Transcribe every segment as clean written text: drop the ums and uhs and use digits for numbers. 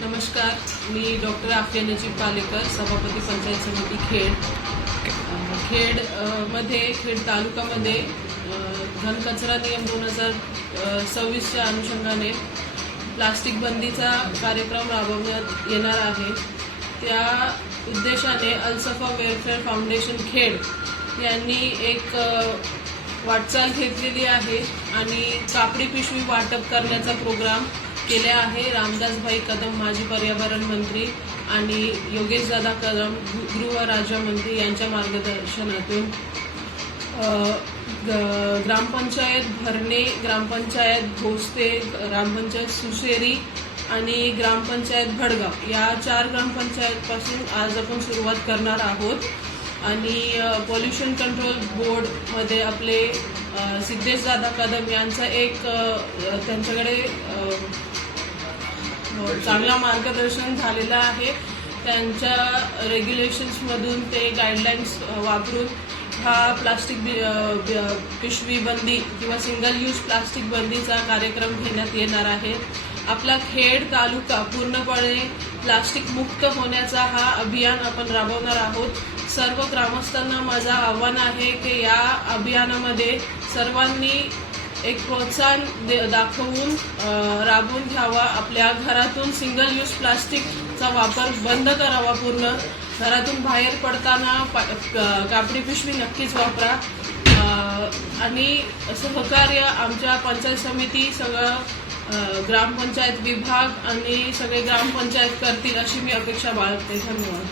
नमस्कार, मी डॉक्टर आफिया नजीब पालेकर, सभापती पंचायत समिती खेड तालुक्यामध्ये घनकचरा नियम 2026च्या अनुषंगाने प्लास्टिक बंदीचा कार्यक्रम राबवण्यात येणार आहे। त्या उद्देशाने अलसफा वेलफेअर फाउंडेशन खेड यांनी एक वाटचाल घेतलेली आहे आणि कापडी पिशवी वाटप करण्याचा प्रोग्राम केले आहे। रामदासभाई कदम माजी पर्यावरण मंत्री आणि योगेशदादा कदम गृह राज्यमंत्री यांच्या मार्गदर्शनातून ग्रामपंचायत भरणे, ग्रामपंचायत भोसते, ग्रामपंचायत सुशेरी आणि ग्रामपंचायत भडगाव या 4 ग्रामपंचायतपासून आज आपण सुरुवात करणार आहोत। आणि पॉल्युशन कंट्रोल बोर्डमध्ये आपले सिद्धेशदादा कदम यांचा एक त्यांच्याकडे चांगला मार्गदर्शन झालेलं आहे। त्यांच्या रेग्युलेशन्समधून ते गाईडलाईन्स वापरून हा प्लास्टिक पिशवी बंदी किंवा सिंगल यूज प्लास्टिक बंदीचा कार्यक्रम घेण्यात येणार आहे। आपला खेड तालुका पूर्णपणे प्लास्टिक मुक्त होण्याचा हा अभियान आपण राबवणार आहोत। सर्व ग्रामस्थांना माझं आव्हान आहे की या अभियानामध्ये सर्वांनी एक प्रोत्साहन दाखवून राबवून घ्यावा। आपल्या घरातून सिंगल यूज प्लास्टिकचा वापर बंद करावा। पूर्ण घरातून बाहेर पडताना कापडी पिशवी नक्कीच वापरा आणि सहकार्य आमच्या पंचायत समिती, सगळं ग्रामपंचायत विभाग आणि सगळे ग्रामपंचायत करतील अशी मी अपेक्षा बाळगते। धन्यवाद।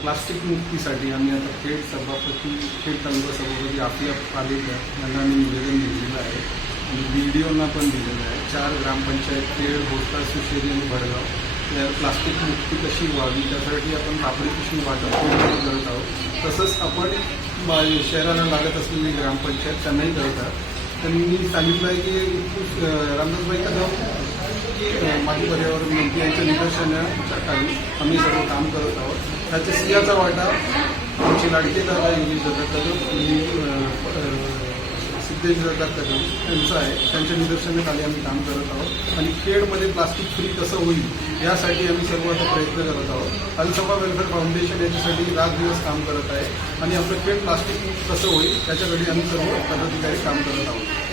प्लास्टिक मुक्तीसाठी आम्ही आता खेड तालुका सभापती आफिया पालेकर यांना आम्ही निवेदन दिलेलं आहे आणि BDOंना पण दिलेलं आहे। 4 ग्रामपंचायत खेड, भोसता, सुशेरी आणि भडगाव या प्लास्टिक मुक्ती कशी व्हावी त्यासाठी आपण कापडी पिशवी वाटप करत आहोत। तसंच आपण शहराला लागत असलेली ग्रामपंचायत त्यांनाही करत आहोत। त्यांनी सांगितलं आहे की रामदासभाई कदम माजी पर्यावरण मंत्री यांच्या निदर्शनाखाली आम्ही सर्व काम करत आहोत। त्याच्या सिंहाचा वाटा आमचे लाडके दादा योगेशदादा कदम आणि सिद्धेशदादा कदम यांचा आहे। त्यांच्या निदर्शनाखाली आम्ही काम करत आहोत आणि खेडमध्ये प्लास्टिक फ्री कसं होईल यासाठी आम्ही सर्व आता प्रयत्न करत आहोत। अलसफा वेलफेअर फाउंडेशन याच्यासाठी रात दिवस काम करत आहे आणि आपलं खेड प्लास्टिक कसं होईल त्याच्यासाठी आम्ही सर्व पदाधिकारी काम करत आहोत।